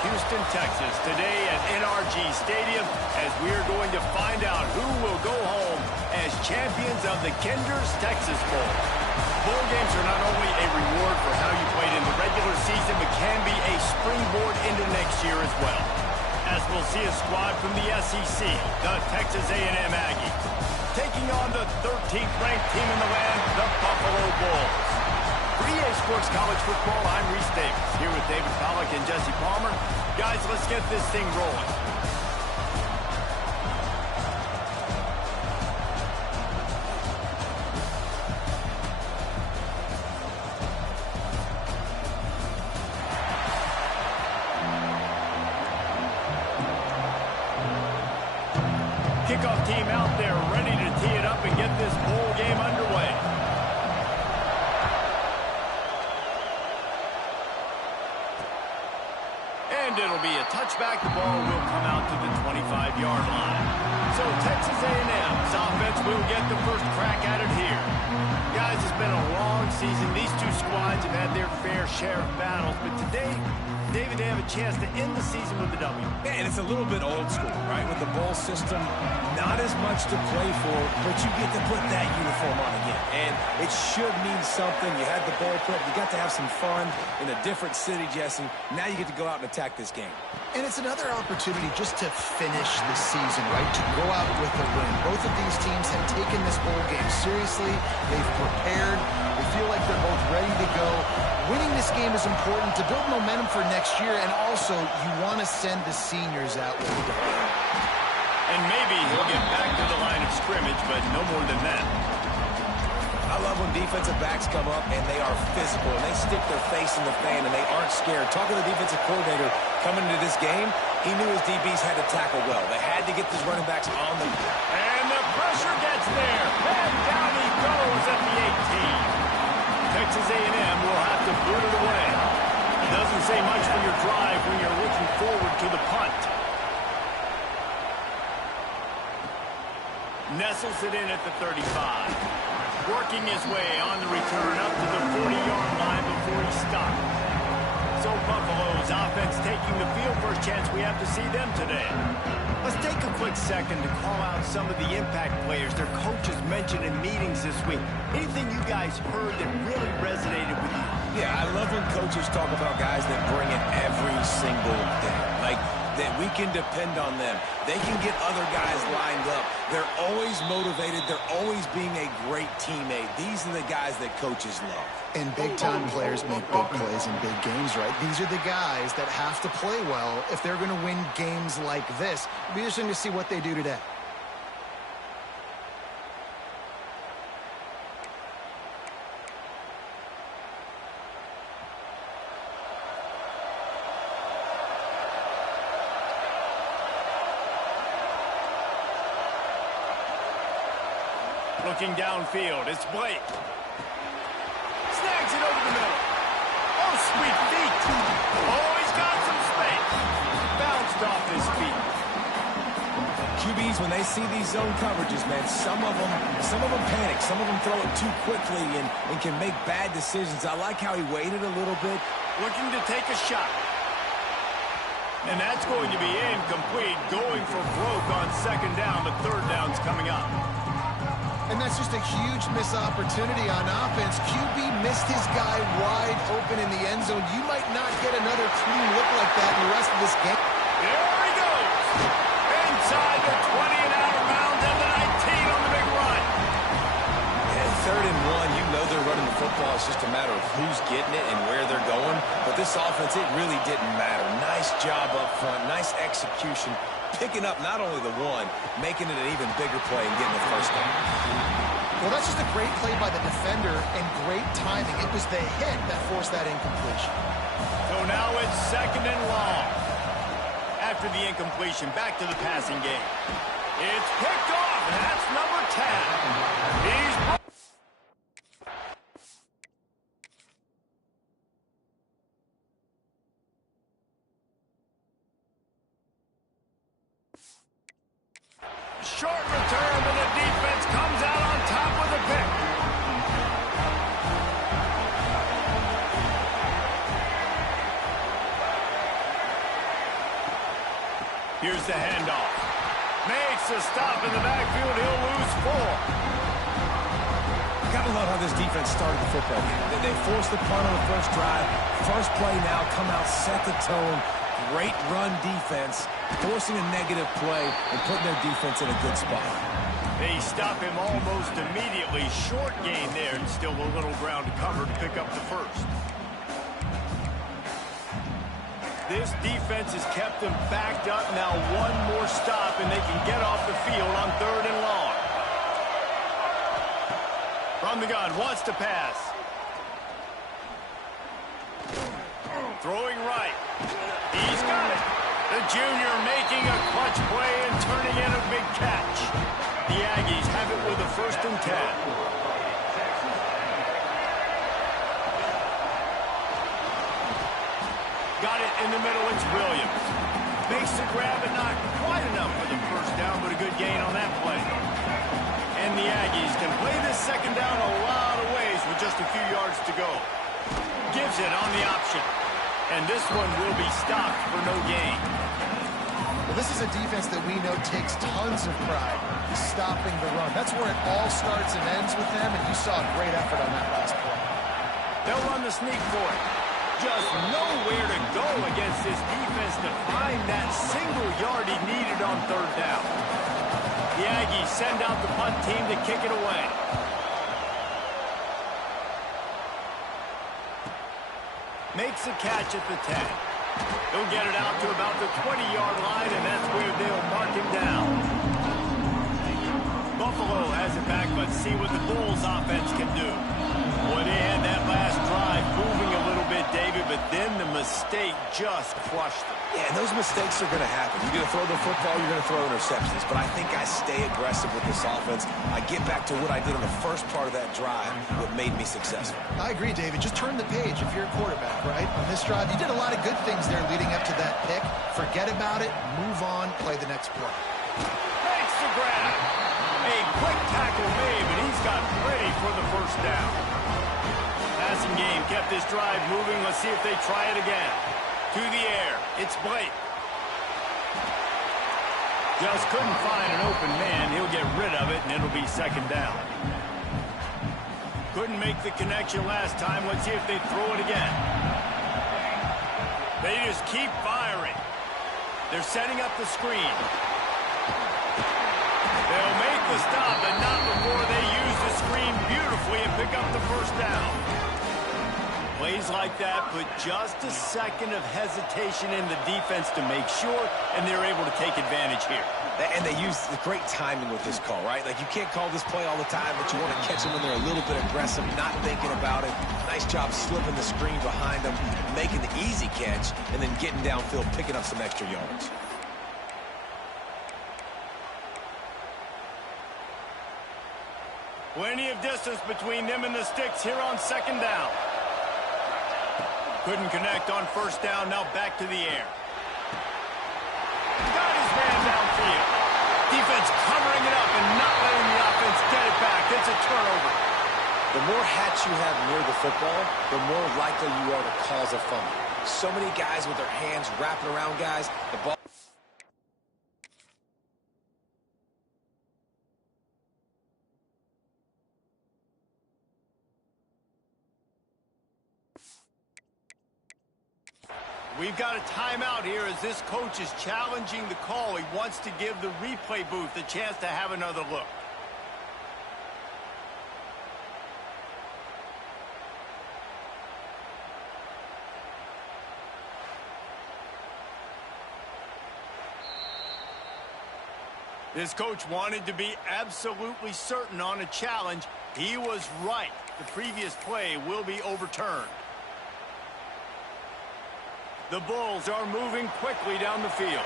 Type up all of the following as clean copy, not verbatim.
Houston, Texas, today at NRG Stadium, as we are going to find out who will go home as champions of the Kinder's Texas Bowl. Bowl games are not only a reward for how you played in the regular season, but can be a springboard into next year as well. As we'll see a squad from the SEC, the Texas A&M Aggies, taking on the 13th ranked team in the land, the Buffalo Bulls. For EA Sports College Football, I'm Reese Davis, here with David Pollack and Jesse Palmer. Guys, let's get this thing rolling. Kickoff team out there ready to tee it up and get this bowl game underway. And it'll be a touchback. The ball will come out to the 25-yard line. So Texas A&M's offense will get the first crack at it here. Guys, it's been a long season. These two squads have had their fair share of battles. But today, David, they have a chance to end the season with a W. Yeah, and it's a little bit old school, right? With the bowl system, not as much to play for, but you get to put that uniform on again. And it should mean something. You had the bowl prep. You got to have some fun in a different city, Jesse. Now you get to go out and attack this game. And it's another opportunity just to finish the season, right? To go out with a win. Both of these teams have taken this bowl game seriously. They've prepared. They feel like they're both ready to go. Winning this game is important to build momentum for next year, and also you want to send the seniors out with a W. And maybe he'll get back to the line of scrimmage, but no more than that. I love when defensive backs come up and they are physical and they stick their face in the fan and they aren't scared. Talking to the defensive coordinator coming into this game, he knew his DBs had to tackle well. They had to get these running backs on the... And the pressure gets there. And down he goes at the 18. Texas A&M will have to boot it away. It doesn't say much for your drive when you're looking forward to the punt. Nestles it in at the 35. Working his way on the return up to the 40-yard line before he stopped. So Buffalo's offense taking the field. First chance we have to see them today. Let's take a quick second to call out some of the impact players their coaches mentioned in meetings this week. Anything you guys heard that really resonated with you? Yeah, I love when coaches talk about guys that bring it every single day. Like, that we can depend on them. They can get other guys lined up. They're always motivated. They're always being a great teammate. These are the guys that coaches love. And big-time players make big plays in big games, right? These are the guys that have to play well if they're going to win games like this. It'll be interesting to see what they do today. Looking downfield, it's Blake. Snags it over the middle. Oh, sweet feet. Oh, he's got some space. Bounced off his feet. QBs, when they see these zone coverages, man, some of them panic. Some of them throw it too quickly and can make bad decisions. I like how he waited a little bit. Looking to take a shot. And that's going to be incomplete. Going for broke on second down, but third down's coming up. And that's just a huge missed opportunity on offense. QB missed his guy wide open in the end zone. You might not get another clean look like that in the rest of this game. There he goes. Inside the 20 and out of bounds and the 19 on the big run. And 3rd and 1, you know they're running the football. It's just a matter of who's getting it and where they're going. But this offense, it really didn't matter. Nice job up front. Nice execution. Picking up not only the one, making it an even bigger play and getting the first down. Well, that's just a great play by the defender and great timing. It was the hit that forced that incompletion. So now it's 2nd and long. After the incompletion, back to the passing game. It's picked off, and that's number 10. He's... Short return, and the defense comes out on top with a pick. Here's the handoff. Makes a stop in the backfield. He'll lose 4. Gotta love how this defense started the football game. They forced the punt on the first drive. First play now, come out, set the tone. Great run defense, forcing a negative play and putting their defense in a good spot. They stop him almost immediately. Short gain there, and still a little ground to cover to pick up the first. This defense has kept them backed up. Now one more stop, and they can get off the field on 3rd and long. From the gun, wants to pass. Throwing right. He's got it. The junior making a clutch play and turning in a big catch. The Aggies have it with a 1st and 10. Got it in the middle, it's Williams. Makes the grab, but not quite enough for the first down, but a good gain on that play. And the Aggies can play this 2nd down a lot of ways with just a few yards to go. Gives it on the option. And this one will be stopped for no gain. Well, this is a defense that we know takes tons of pride in stopping the run. That's where it all starts and ends with them, and you saw a great effort on that last play. They'll run the sneak for it. Just nowhere to go against this defense to find that single yard he needed on 3rd down. The Aggies send out the punt team to kick it away. Makes a catch at the 10. He'll get it out to about the 20-yard line, and that's where they'll mark him down. Buffalo has it back. Let's see what the Bulls offense can do. Boy, they had that last drive moving a little bit, David, but then the mistake just crushed them. Yeah, and those mistakes are going to happen. You're going to throw the football, you're going to throw interceptions. But I think I stay aggressive with this offense. I get back to what I did on the first part of that drive, what made me successful. I agree, David. Just turn the page if you're a quarterback, right? On this drive, you did a lot of good things there leading up to that pick. Forget about it, move on, play the next play. Makes the grab. A quick tackle made, but he's got ready for the first down. Passing game kept this drive moving. Let's see if they try it again. To the air. It's Blake. Just couldn't find an open man. He'll get rid of it, and it'll be 2nd down. Couldn't make the connection last time. Let's see if they throw it again. They just keep firing. They're setting up the screen. They'll make the stop, but not before they use the screen beautifully and pick up the first down. Plays like that put just a second of hesitation in the defense to make sure, and they're able to take advantage here. And they use the great timing with this call, right? Like, you can't call this play all the time, but you want to catch them when they're a little bit aggressive, not thinking about it. Nice job slipping the screen behind them, making the easy catch, and then getting downfield, picking up some extra yards. Plenty of distance between them and the sticks here on 2nd down. Couldn't connect on 1st down, now back to the air. Got his man downfield. Defense covering it up and not letting the offense get it back. It's a turnover. The more hats you have near the football, the more likely you are to cause a fumble. So many guys with their hands wrapping around guys. The ball. We've got a timeout here as this coach is challenging the call. He wants to give the replay booth a chance to have another look. This coach wanted to be absolutely certain on a challenge. He was right. The previous play will be overturned. The Bulls are moving quickly down the field.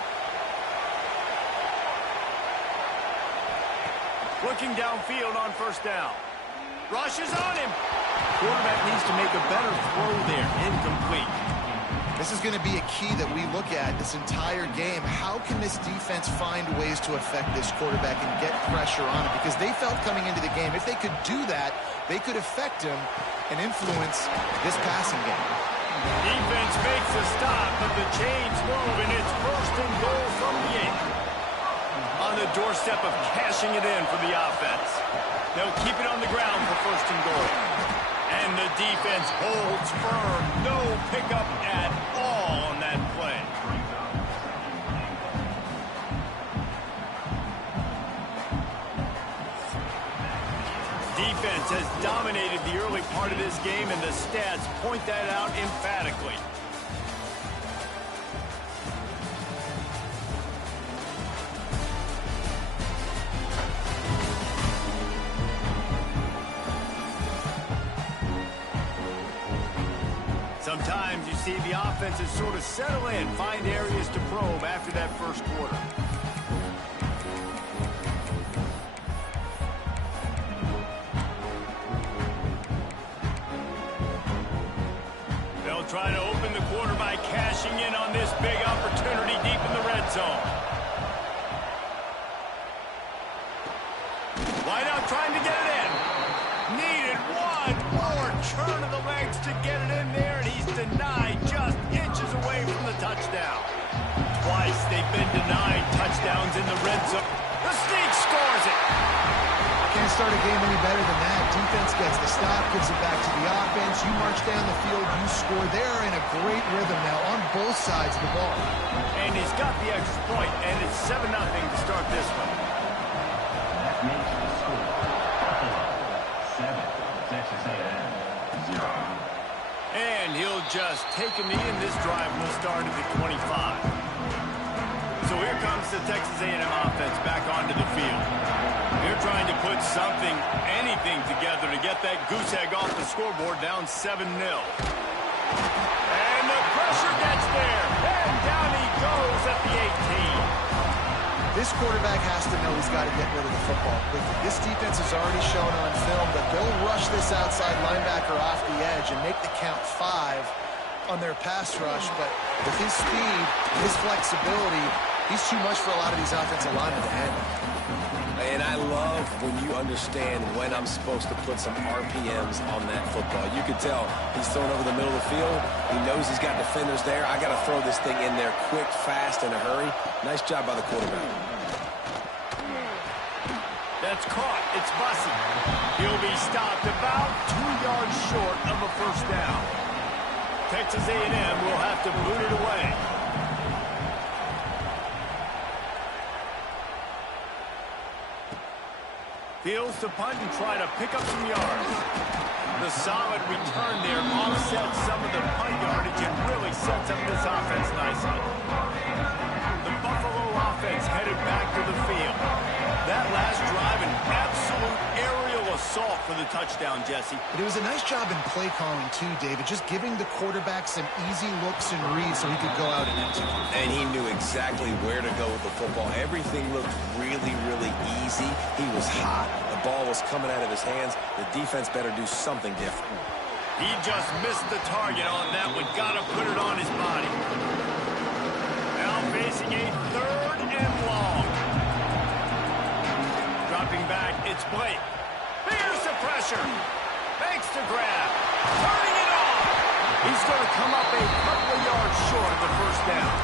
Looking downfield on 1st down. Rushes on him. Quarterback needs to make a better throw there. Incomplete. This is going to be a key that we look at this entire game. How can this defense find ways to affect this quarterback and get pressure on him? Because they felt coming into the game, if they could do that, they could affect him and influence this passing game. Defense makes a stop, but the chains move, and it's 1st and goal from the 8. on the doorstep of cashing it in for the offense. They'll keep it on the ground for first and goal. And the defense holds firm. No pickup at all on that play. Defense has dominated the early part of this game, and the stats point that out emphatically. Sometimes you see the offenses sort of settle in, find areas to probe after that first quarter. They'll try to open the quarter by cashing in on this big opportunity deep in the red zone. Wide out trying to get it in. Needed one more turn of the legs to get it in there, and he's denied just inches away from the touchdown. Twice they've been denied touchdowns in the red zone. The sneak scores it. Can't start a game any better than that. Defense gets the stop, gives it back to the offense. You march down the field, you score. They're in a great rhythm now on both sides of the ball. And he's got the extra point, and it's 7-0 to start this one. That makes the score Buffalo 7, Texas A&M 0. And he'll just take a knee, and this drive will start at the 25. So here comes the Texas A&M offense back onto the field. They're trying to put something, anything together to get that goose egg off the scoreboard, down 7-0. And the pressure gets there, and down he goes at the 18. This quarterback has to know he's got to get rid of the football quickly. This defense has already shown on film that they'll rush this outside linebacker off the edge and make the count 5 on their pass rush. But with his speed, his flexibility, he's too much for a lot of these offensive linemen to handle. And I love when you understand when I'm supposed to put some RPMs on that football. You can tell he's throwing over the middle of the field. He knows he's got defenders there. I got to throw this thing in there quick, fast, in a hurry. Nice job by the quarterback. That's caught. It's Bussey. He'll be stopped about 2 yards short of a first down. Texas A&M will have to boot it away. Fields to punt and try to pick up some yards. The solid return there offsets some of the punt yardage and really sets up this offense nicely. The Buffalo offense headed back to the field. That last drive, an absolute aerial assault for the touchdown, Jesse. But it was a nice job in play calling too, David, just giving the quarterback some easy looks and reads so he could go out and execute. And he knew exactly where to go with the football. Everything looked really, really easy. He was hot. The ball was coming out of his hands. The defense better do something different. He just missed the target on that one. Got to put it on his body. Now facing a 3rd and long. Dropping back, it's Blake. Here's the pressure. Makes the grab. Turning it on. He's going to come up a couple of yards short of the first down.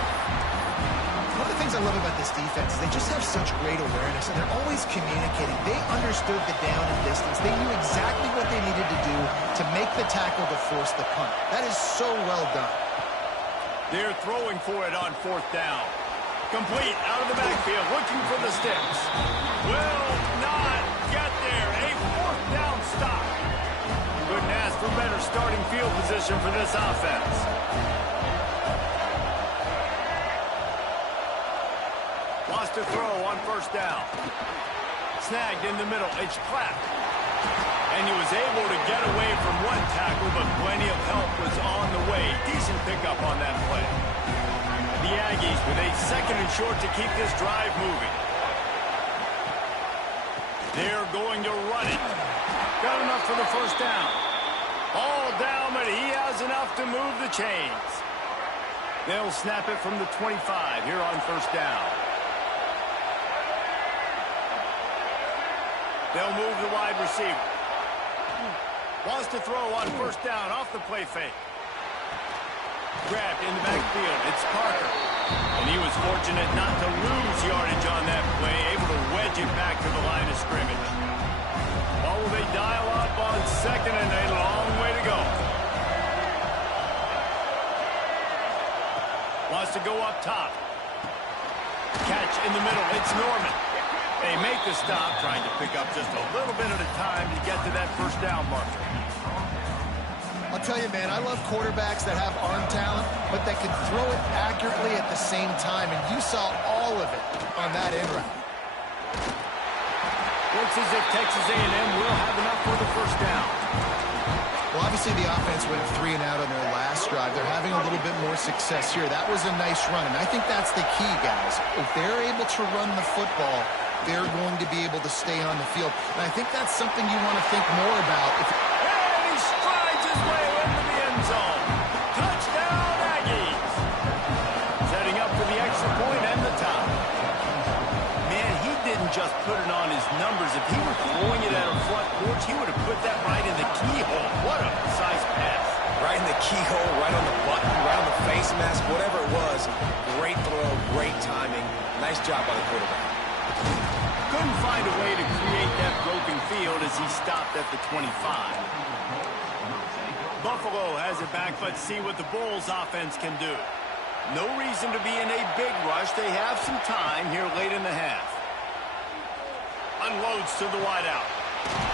One of the things I love about this defense is they just have such great awareness, and they're always communicating. They understood the down and distance. They knew exactly what they needed to do to make the tackle to force the punt. That is so well done. They're throwing for it on 4th down. Complete out of the backfield, looking for the sticks. Will not get there. A 4th down stop. Couldn't ask for better starting field position for this offense. Lost a throw on 1st down. Snagged in the middle. It's Clapp. And he was able to get away from one tackle, but plenty of help was on the way. Decent pickup on that play. The Aggies with a 2nd and short to keep this drive moving. They're going to run it. Got enough for the first down. All down, but he has enough to move the chains. They'll snap it from the 25 here on 1st down. They'll move the wide receiver. Wants to throw on 1st down off the play fake. Grabbed in the backfield. It's Parker. And he was fortunate not to lose yardage on that play, able to wedge it back to the line of scrimmage. Well, will they dial up on second and a long way to go? Wants to go up top. Catch in the middle. It's Norman. They make the stop, trying to pick up just a little bit at a time to get to that first down marker. I'll tell you, man, I love quarterbacks that have arm talent, but that can throw it accurately at the same time, and you saw all of it on that end route. Looks as if Texas A&M will have enough for the first down. Well, obviously the offense went 3 and out on their last drive. They're having a little bit more success here. That was a nice run, and I think that's the key, guys. If they're able to run the football, they're going to be able to stay on the field. And I think that's something you want to think more about. And he strides his way into the end zone. Touchdown, Aggies. Setting up for the extra point and the tie. Man, he didn't just put it on his numbers. If he were throwing it at a front porch, he would have put that right in the keyhole. What a precise pass. Right in the keyhole, right on the button, right on the face mask, whatever it was. Great throw, great timing. Nice job by the quarterback. Couldn't find a way to create that broken field as he stopped at the 25. Buffalo has it back. Let's see what the Bulls offense can do. No reason to be in a big rush. They have some time here late in the half. Unloads to the wideout.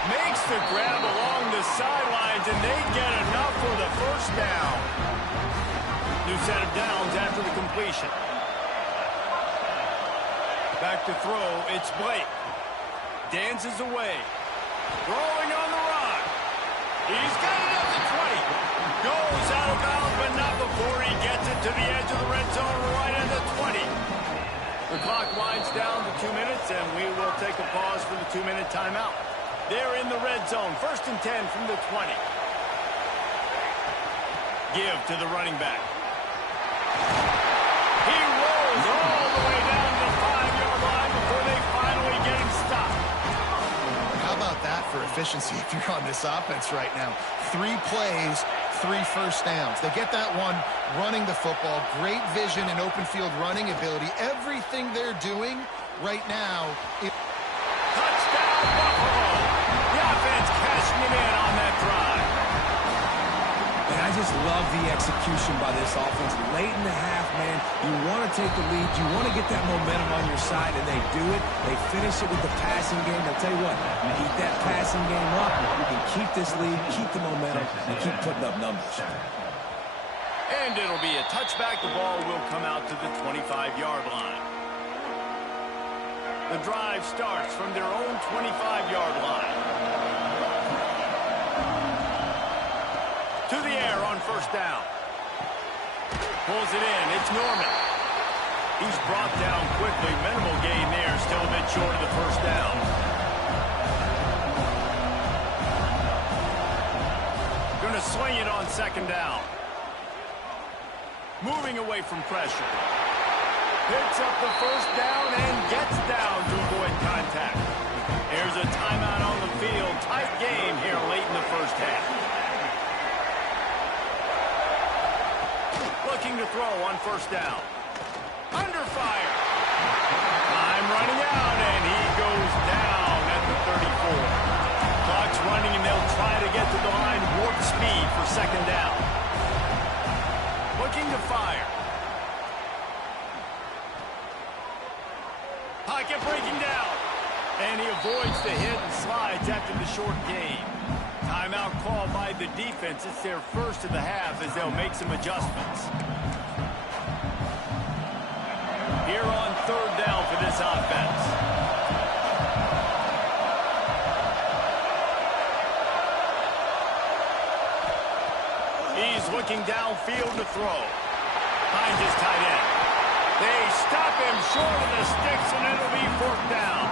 Makes the grab along the sidelines, and they get enough for the first down. New set of downs after the completion. Back to throw, it's Blake. Dances away. Rolling on the run. He's got it at the 20. Goes out of bounds, but not before he gets it to the edge of the red zone right at the 20. The clock winds down to 2 minutes, and we will take a pause for the 2-minute timeout. They're in the red zone. 1st and 10 from the 20. Give to the running back. He rolls all the way down to the 5-yard line before they finally get him stopped. How about that for efficiency if you're on this offense right now? 3 plays, 3 first downs. They get that one running the football. Great vision and open field running ability. Everything they're doing right now. Touchdown, Buffalo. The offense cashing him in on that drive. And I just love the execution by this offense. Late in the half, man, you want to take the lead. You want to get that momentum on your side, and they do it. They finish it with the passing game. I'll tell you what, you keep that passing game up, you can keep this lead, keep the momentum, and keep putting up numbers. And it'll be a touchback. The ball will come out to the 25-yard line. The drive starts from their own 25-yard line. To the air on first down. Pulls it in. It's Norman. He's brought down quickly. Minimal gain there. Still a bit short of the first down. Going to swing it on 2nd down. Moving away from pressure. Picks up the first down and gets down to avoid contact. Here's a timeout on the field. Tight game here late in the first half. Looking to throw on first down. Under fire. Time running out, and he goes down at the 34. Clock's running, and they'll try to get to the line warp speed for 2nd down. Looking to fire. Pocket breaking down. And he avoids the hit and slides after the short gain. Timeout called by the defense. It's their first of the half as they'll make some adjustments. Here on 3rd down for this offense. He's looking downfield to throw. Finds his tight end. They stop him short of the sticks, and it'll be 4th down.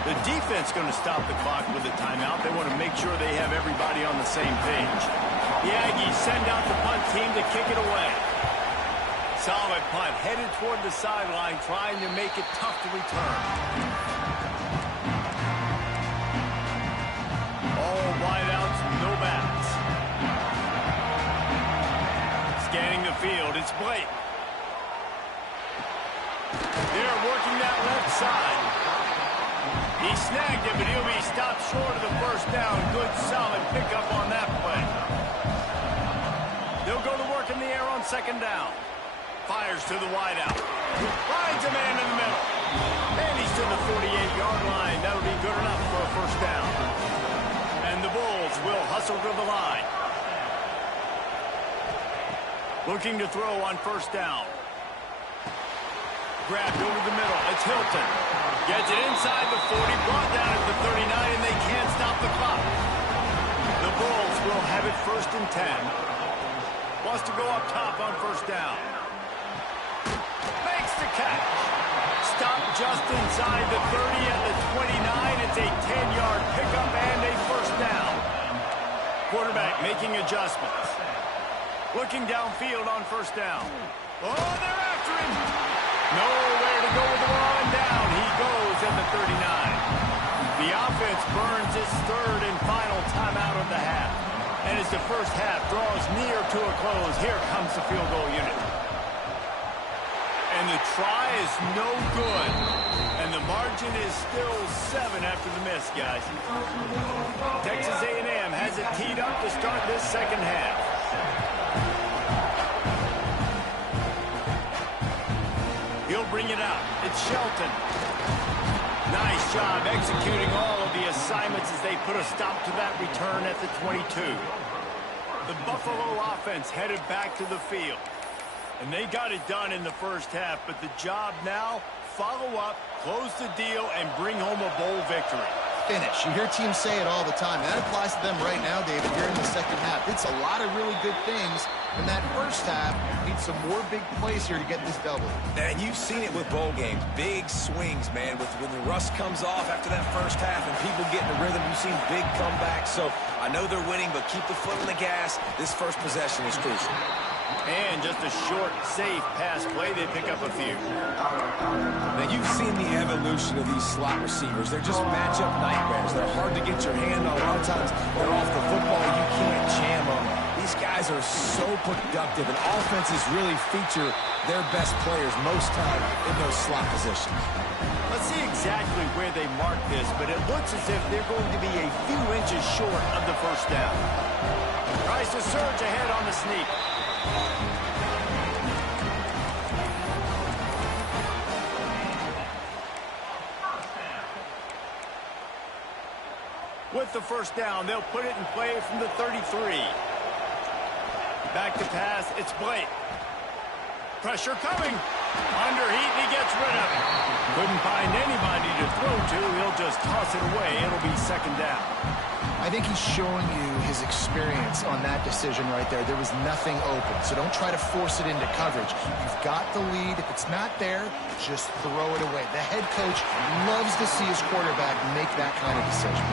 The defense going to stop the clock with a timeout. They want to make sure they have everybody on the same page. The Aggies send out the punt team to kick it away. Solid punt, headed toward the sideline, trying to make it tough to return. All wideouts, no backs. Scanning It's Blake. They're working that left side. He snagged it, but he'll be stopped short of the first down. Good, solid pickup on that play. They'll go to work in the air on second down. Fires to the wideout. Finds a man in the middle. And he's to the 48-yard line. That'll be good enough for a first down. And the Bulls will hustle to the line. Looking to throw on first down. Grabbed over the middle. It's Hilton. Gets it inside the 40. Brought down at the 39, and they can't stop the clock. The Bulls will have it 1st and 10. Wants to go up top on first down. Makes the catch. Stop just inside the 30 at the 29. It's a 10-yard pickup and a first down. Quarterback making adjustments. Looking downfield on first down. Oh, they're after him. Nowhere to go with the ball and down. He goes at the 39. The offense burns its 3rd and final timeout of the half. And as the first half draws near to a close, here comes the field goal unit. And the try is no good. And the margin is still 7 after the miss, guys. Texas A&M has it teed up to start this second half. He'll bring it out. It's Shelton. Nice job executing all of the assignments as they put a stop to that return at the 22. The Buffalo offense headed back to the field. And they got it done in the first half, but the job now, follow up, close the deal, and bring home a bowl victory. Finish. You hear teams say it all the time. That applies to them right now, David, here in the second half. It's a lot of really good things in that first half. Need some more big plays here to get this double. And you've seen it with bowl games. Big swings, man. When the rust comes off after that first half and people get in the rhythm, you've seen big comebacks. So I know they're winning, but keep the foot on the gas. This first possession is crucial. And just a short, safe pass play. They pick up a few. Now, you've seen the evolution of these slot receivers. They're just matchup nightmares. They're hard to get your hand on. A lot of times, they're off the football. You can't jam them. These guys are so productive, and offenses really feature their best players most time in those slot positions. Let's see exactly where they mark this, but it looks as if they're going to be a few inches short of the first down. Tries to surge ahead on the sneak. With the first down, they'll put it in play from the 33. Back to pass, it's Blake. Pressure coming. Under heat, and he gets rid of it. Couldn't find anybody to throw to. He'll just toss it away. It'll be second down. I think he's showing you his experience on that decision right there. There was nothing open, so don't try to force it into coverage. You've got the lead. If it's not there, just throw it away. The head coach loves to see his quarterback make that kind of decision.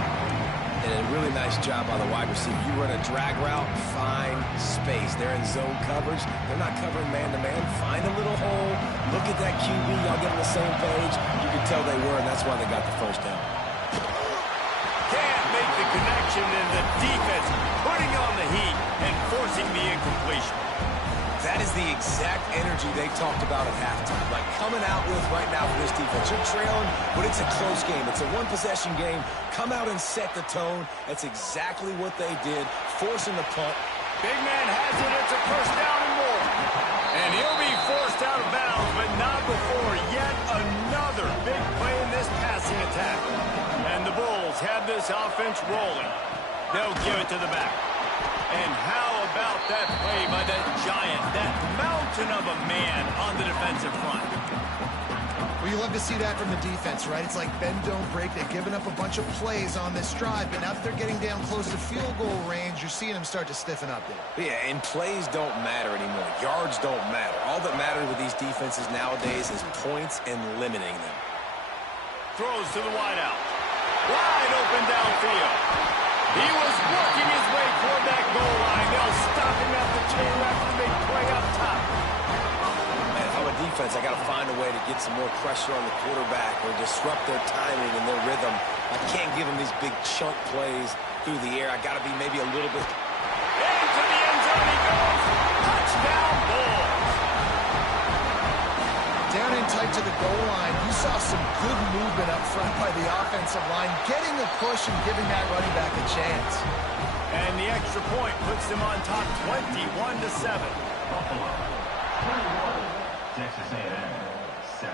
And a really nice job by the wide receiver. You run a drag route, find space. They're in zone coverage. They're not covering man-to-man. Find a little hole. Look at that QB. Y'all get on the same page. You can tell they were, and that's why they got the first down. Can't make the connection, and the defense putting on the heat and forcing the incompletion. That is the exact energy they talked about at halftime. Like coming out with right now for this defense. You're trailing, but it's a close game. It's a one-possession game. Come out and set the tone. That's exactly what they did, forcing the punt. Big man has it. It's a first down and more. And he'll be forced out of bounds, but not before yet another big play in this passing attack. And the Bulls have this offense rolling. They'll give it to the back. And how about that play by that giant, that mountain of a man on the defensive front? Well, you love to see that from the defense, right? It's like bend, don't break. They've given up a bunch of plays on this drive, but now that they're getting down close to field goal range, you're seeing them start to stiffen up there. Yeah, and plays don't matter anymore. Yards don't matter. All that matters with these defenses nowadays is points and limiting them. Throws to the wideout. Wide open downfield. He was working his way toward that goal line. They'll stop him at the chain after the big play up top. Man, if I'm a defense, I got to find a way to get some more pressure on the quarterback or disrupt their timing and their rhythm. I can't give them these big chunk plays through the air. I got to be maybe a little bit. Into the end zone he goes. Touchdown, Bulls. down in tight to the goal line. You saw some good movement up front by the offensive line, getting a push and giving that running back a chance. And the extra point puts them on top 21-7. Buffalo, 21. Texas A&M, 7.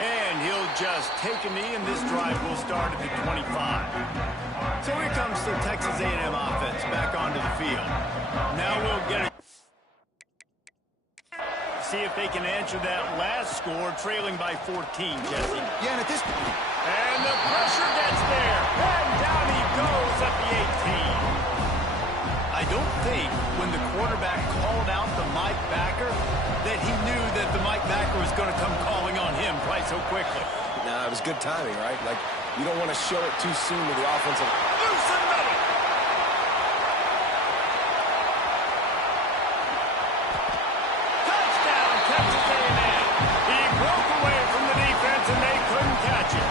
And he'll just take a knee, and this drive will start at the 25. So here comes the Texas A&M offense back onto the field. Now we'll get it. See if they can answer that last score, trailing by 14, Jesse. Yeah, and at this point... And the pressure gets there. And down he goes at the 18. I don't think when the quarterback called out the Mike Backer that he knew that the Mike Backer was going to come calling on him quite so quickly. Nah, it was good timing, right? Like, you don't want to show it too soon to the offensive. Loose and middle. Touchdown, Texas A&M. He broke away from the defense, and they couldn't catch it.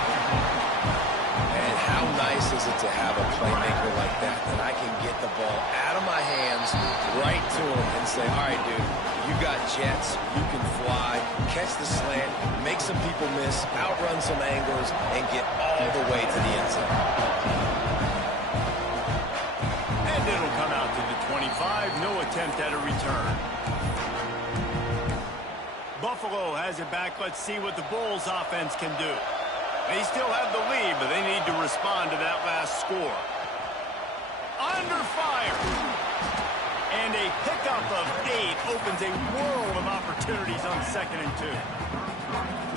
And how nice is it to have a playmaker like that I can get the ball out of my hands right to him and say, all right, dude, you got jets, you can fly, catch the slant, make some people miss, outrun some angles, and get all the way to the end zone. And it'll come out to the 25, no attempt at a return. Buffalo has it back. Let's see what the Bulls offense can do. They still have the lead, but they need to respond to that last score. Under fire. And a pickup of 8 opens a world of opportunities on 2nd and 2.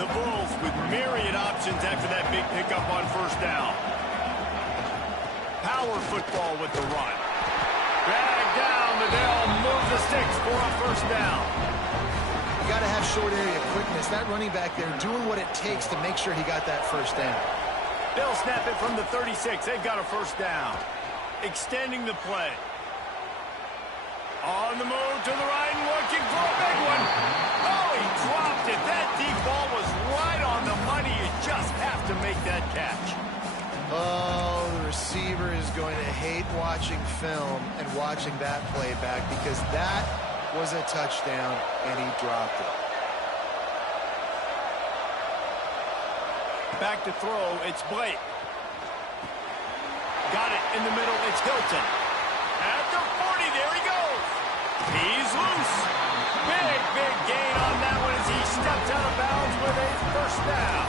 The Bulls with myriad options after that big pickup on 1st down. Power football with the run. Drag down, Liddell moves the sticks for a 1st down. You got to have short area quickness. That running back there doing what it takes to make sure he got that 1st down. They'll snap it from the 36. They've got a 1st down. Extending the play. On the move to the right and looking for a big one. Oh, he dropped it. That deep ball was right on the money. You just have to make that catch. Oh, the receiver is going to hate watching film and watching that play back because that was a touchdown, and he dropped it. Back to throw, it's Blake. Got it in the middle, it's Hilton. At the 40, there he goes. He's loose. Big gain on that one as he steps out of bounds with a 1st down.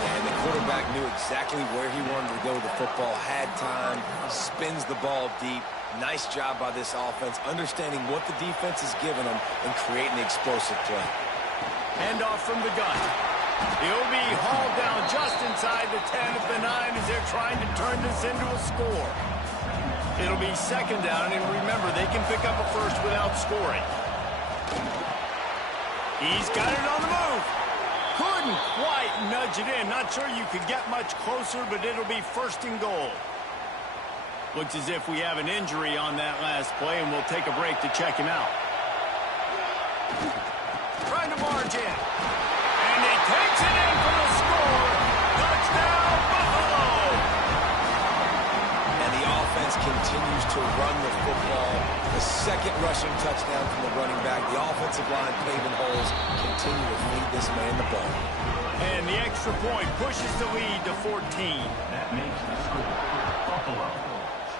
And the quarterback knew exactly where he wanted to go with the football, had time, spins the ball deep. Nice job by this offense, understanding what the defense is giving them and creating the explosive play. Handoff from the gun. He'll be hauled down just inside the 10 at the 9 as they're trying to turn this into a score. It'll be 2nd down, and remember, they can pick up a 1st without scoring. He's got it on the move. Couldn't quite nudge it in. Not sure you could get much closer, but it'll be 1st and goal. Looks as if we have an injury on that last play, and we'll take a break to check him out. Trying to march in. And he takes it in for the score. Touchdown, Buffalo! And the offense continues to run the football. The 2nd rushing touchdown from the running back. The offensive line paving holes. Continue to feed this man the ball. And the extra point pushes the lead to 14. That makes the score Buffalo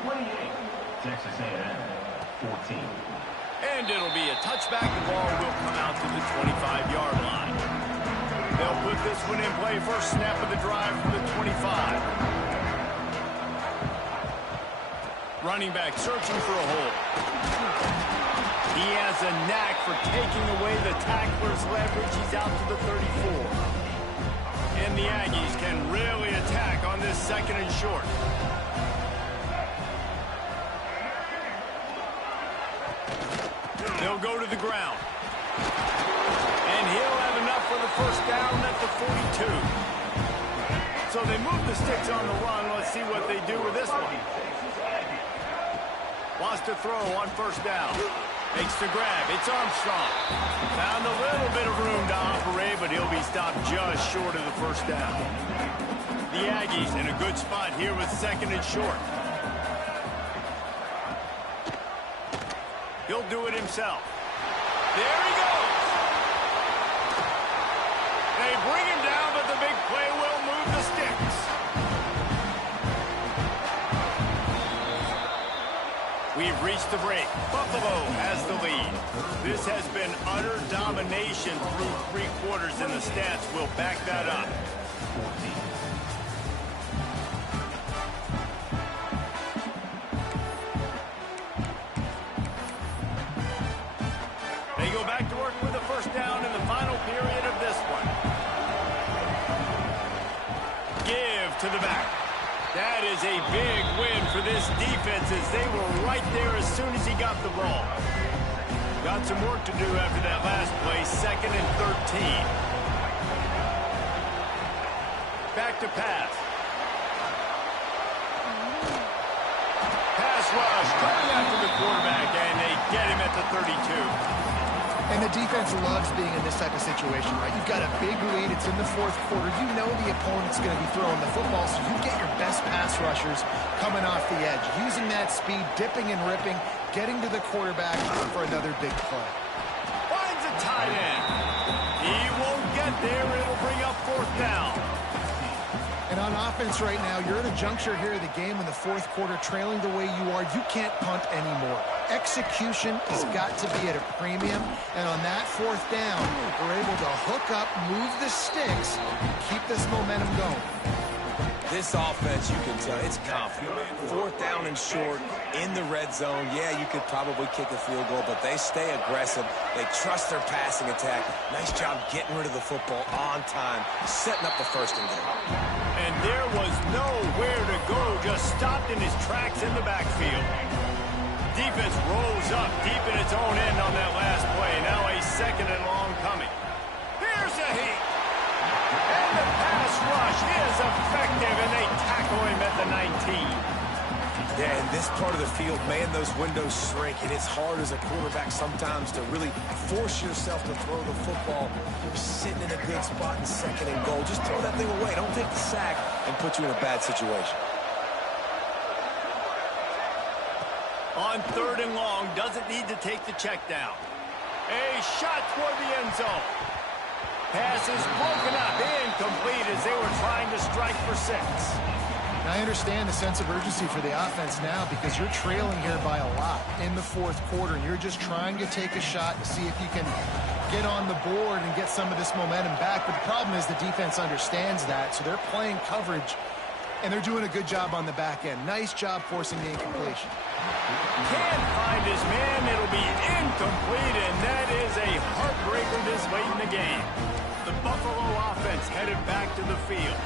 28, Texas A&M 14. And it'll be a touchback. The ball will come out to the 25-yard line. They'll put this one in play. 1st snap of the drive from the 25. Running back searching for a hole. He has a knack for taking away the tackler's leverage. He's out to the 34. And the Aggies can really attack on this 2nd and short. They'll go to the ground. And he'll have enough for the 1st down at the 42. So they move the sticks on the run. Let's see what they do with this one. Wants to throw on 1st down. Makes the grab. It's Armstrong. Found a little bit of room to operate, but he'll be stopped just short of the 1st down. The Aggies in a good spot here with 2nd and short. He'll do it himself. There he goes. They bring him down, but the big play will move the sticks. We've reached the break. Buffalo has the lead. This has been utter domination through 3 quarters, and the stats will back that up. 14. They go back to work with a first down in the final period of this one. Give to the back. That is a big win for this defense as they were right there as soon as he got the ball. Got some work to do after that last play, 2nd and 13. Back to pass. Pass rush coming after the quarterback, and they get him at the 32. And the defense loves being in this type of situation, right? You've got a big lead. It's in the 4th quarter. You know the opponent's going to be throwing the football, so you get your best pass rushers coming off the edge, using that speed, dipping and ripping, getting to the quarterback for another big play. Finds a tight end. He won't get there. It'll bring up 4th down. And on offense right now, you're at a juncture here of the game in the 4th quarter, trailing the way you are. You can't punt anymore. Execution has got to be at a premium. And on that 4th down, we're able to hook up, move the sticks, keep this momentum going. This offense, you can tell, it's confident, man. 4th down and short in the red zone. Yeah, you could probably kick a field goal, but they stay aggressive. They trust their passing attack. Nice job getting rid of the football on time, setting up the 1st and goal. And there was nowhere to go, just stopped in his tracks in the backfield. Defense rolls up deep in its own end on that last play. Now a 2nd and long coming. Here's a heat. And the pass rush is effective, and they tackle him at the 19. Yeah, in this part of the field, man, those windows shrink, and it's hard as a quarterback sometimes to really force yourself to throw the football. You're sitting in a good spot in 2nd and goal. Just throw that thing away. Don't take the sack and put you in a bad situation. On 3rd and long, doesn't need to take the check down. A shot toward the end zone. Pass is broken up, incomplete as they were trying to strike for 6. Now, I understand the sense of urgency for the offense now because you're trailing here by a lot in the 4th quarter, and you're just trying to take a shot to see if you can get on the board and get some of this momentum back. But the problem is the defense understands that, so they're playing coverage, and they're doing a good job on the back end. Nice job forcing the incompletion. Can't find his man. It'll be incomplete, and that is a heartbreaker this late in the game. The Buffalo offense headed back to the field.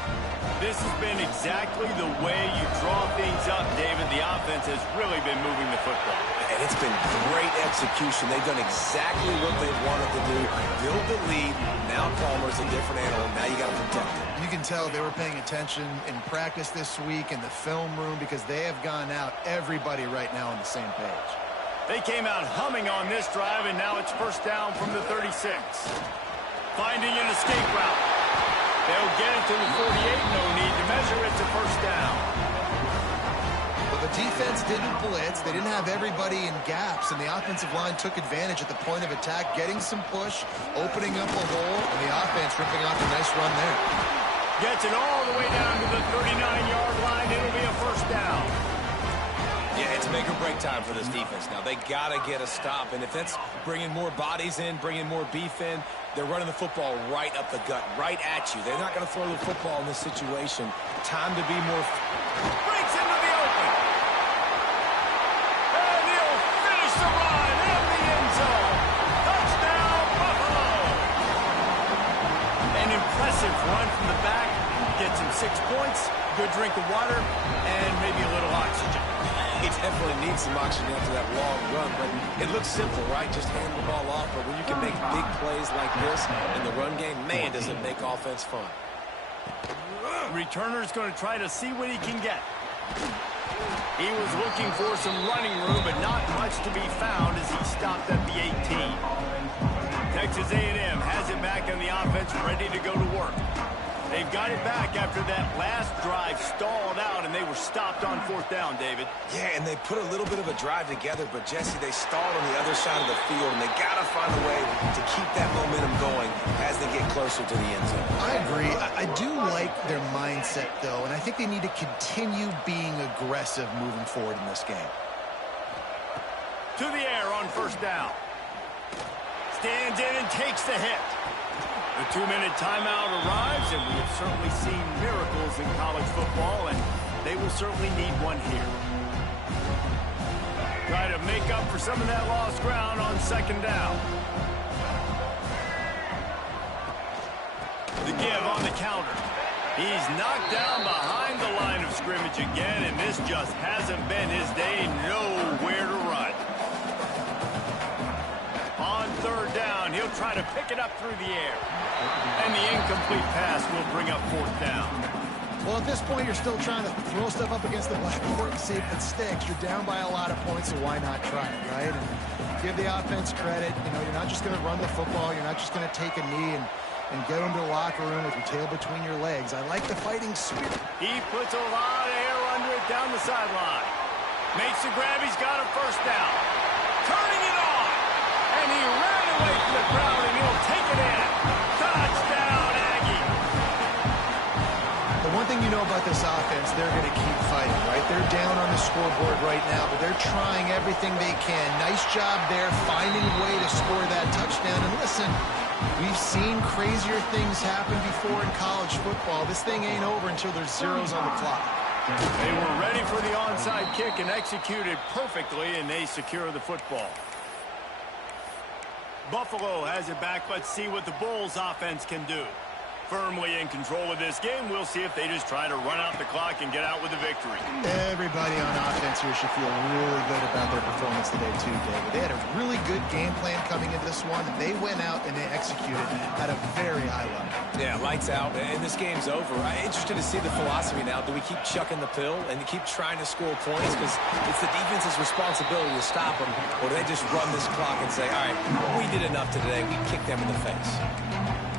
This has been exactly the way you draw things up, David. The offense has really been moving the football. And it's been great execution. They've done exactly what they wanted to do. Build the lead. Now Palmer's a different animal. Now you got to protect it. You can tell they were paying attention in practice this week in the film room because they have gone out, everybody right now on the same page. They came out humming on this drive, and now it's 1st down from the 36. Finding an escape route. They'll get it to the 48. No need to measure it to 1st down. Well, the defense didn't blitz. They didn't have everybody in gaps, and the offensive line took advantage at the point of attack, getting some push, opening up a hole, and the offense ripping off a nice run there. Gets it all the way down to the 39-yard line. It'll be a 1st down. Yeah, it's make or break time for this defense now. They got to get a stop, and if that's bringing more bodies in, bringing more beef in, they're running the football right up the gut, right at you. They're not going to throw the football in this situation. Time to be more... Breaks into the open. And he'll finish the run in the end zone. Touchdown, Buffalo. An impressive run from the back. Gets him 6 points, good drink of water, and maybe a little oxygen. He definitely needs some oxygen after that long run, but it looks simple, right? Just hand the ball off, but when you can make big plays like this in the run game, man, does it make offense fun. Returner's going to try to see what he can get. He was looking for some running room, but not much to be found as he stopped at the 18. Texas A&M has it back on the offense, ready to go to work. They've got it back after that last drive stalled out, and they were stopped on 4th down, David. Yeah, and they put a little bit of a drive together, but, Jesse, they stalled on the other side of the field, and they got to find a way to keep that momentum going as they get closer to the end zone. I agree. I do like their mindset, though, and I think they need to continue being aggressive moving forward in this game. To the air on 1st down. Stands in and takes the hit. The 2-minute timeout arrives, and we have certainly seen miracles in college football, and they will certainly need one here. Try to make up for some of that lost ground on 2nd down. The give on the counter. He's knocked down behind the line of scrimmage again, and this just hasn't been his day. Nowhere to run. On 3rd down, he'll try to pick it up through the air. And the incomplete pass will bring up 4th down. Well, at this point, you're still trying to throw stuff up against the blackboard and see if it sticks. You're down by a lot of points, so why not try it, right? And give the offense credit. You know, you're not just going to run the football. You're not just going to take a knee and go into the locker room with your tail between your legs. I like the fighting spirit. He puts a lot of air under it down the sideline. Makes the grab. He's got a 1st down. Turning it on. And he ran away from the crowd, and he'll take it in. Touchdown, Aggie. The one thing you know about this offense, they're going to keep fighting, right? They're down on the scoreboard right now, but they're trying everything they can. Nice job there, finding a way to score that touchdown. And listen, we've seen crazier things happen before in college football. This thing ain't over until there's zeros on the clock. They were ready for the onside kick and executed perfectly, and they secure the football. Buffalo has it back. Let's see what the Bulls offense can do. Firmly in control of this game. We'll see if they just try to run out the clock and get out with a victory. Everybody on offense here should feel really good about their performance today too, David. They had a really good game plan coming into this one. They went out and they executed at a very high level. Yeah, lights out, and this game's over. I'm interested to see the philosophy now. Do we keep chucking the pill and keep trying to score points because it's the defense's responsibility to stop them, or do they just run this clock and say, all right, we did enough today. We kicked them in the face.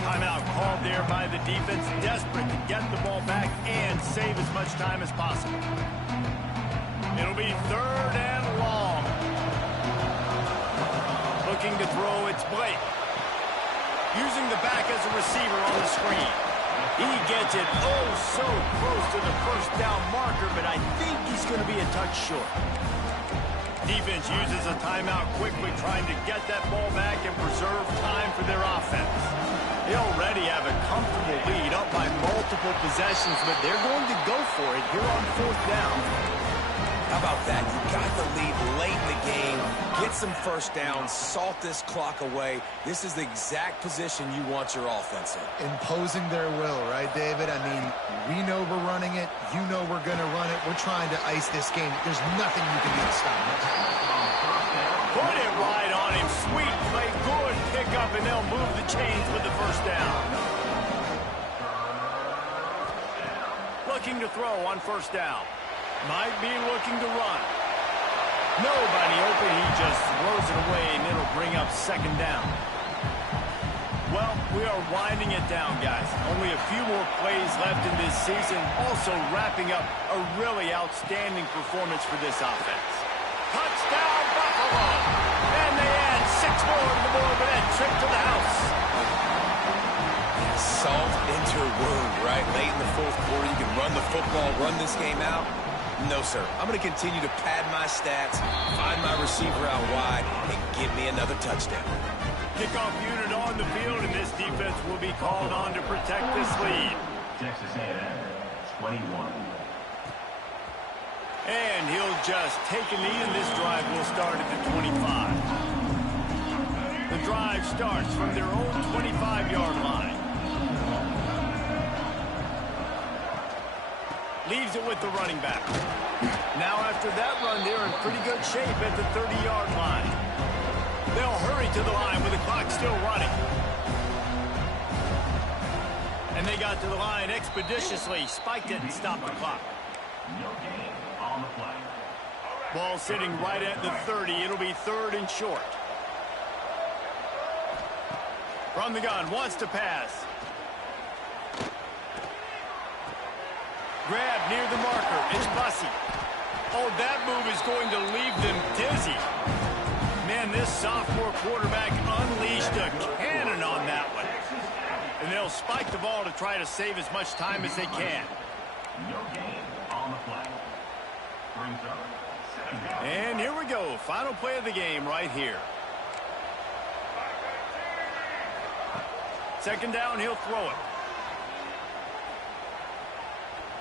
Timeout called there by the defense, desperate to get the ball back and save as much time as possible. It'll be 3rd and long. Looking to throw, it's Blake. Using the back as a receiver on the screen. He gets it oh so close to the 1st down marker, but I think he's going to be a touch short. Defense uses a timeout quickly, trying to get that ball back and preserve time for their offense. They already have a comfortable lead up by multiple possessions, but they're going to go for it here on 4th down. How about that? You got the lead late in the game. Get some 1st downs. Salt this clock away. This is the exact position you want your offense in. Imposing their will, right, David? I mean, we know we're running it. You know we're going to run it. We're trying to ice this game. There's nothing you can do to stop it. Put it right on him. Sweet play. Good pickup, and they'll move the chains with the 1st down. Looking to throw on 1st down. Might be looking to run. Nobody open. He just throws it away, and it'll bring up 2nd down. Well, we are winding it down, guys. Only a few more plays left in this season. Also wrapping up a really outstanding performance for this offense. Touchdown, Buffalo! And they add 6 more to the board with that trip to the house. Salt into a wound, right? Late in the 4th quarter, you can run the football, run this game out. No, sir. I'm going to continue to pad my stats, find my receiver out wide, and give me another touchdown. Kickoff unit on the field, and this defense will be called on to protect this lead. Texas A&M, 21. And he'll just take a knee, and this drive will start at the 25. The drive starts from their own 25-yard line. Leaves it with the running back. Now after that run, they're in pretty good shape at the 30-yard line. They'll hurry to the line with the clock still running. And they got to the line expeditiously, spiked it, and stopped the clock. No gain on the play. Ball sitting right at the 30. It'll be 3rd and short. From the gun, wants to pass. Grab near the marker. It's Bussey. Oh, that move is going to leave them dizzy. Man, this sophomore quarterback unleashed a cannon on that one. And they'll spike the ball to try to save as much time as they can. No gain on the play. Brings up second down. And here we go. Final play of the game right here. Second down, he'll throw it.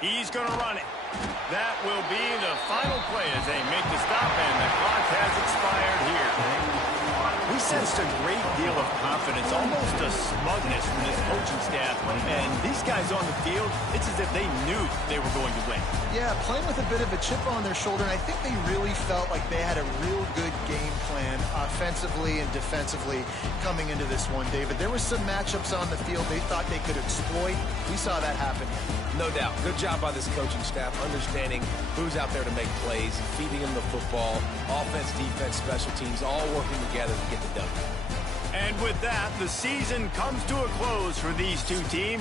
He's going to run it. That will be the final play as they make the stop, and the clock has expired here. We sensed a great deal of confidence, almost a smugness from this coaching staff. And these guys on the field, it's as if they knew they were going to win. Yeah, playing with a bit of a chip on their shoulder, and I think they really felt like they had a real good game plan offensively and defensively coming into this one, David. There were some matchups on the field they thought they could exploit. We saw that happen. No doubt. Good job by this coaching staff, understanding who's out there to make plays, feeding them the football, offense, defense, special teams, all working together to get the W. And with that, the season comes to a close for these two teams.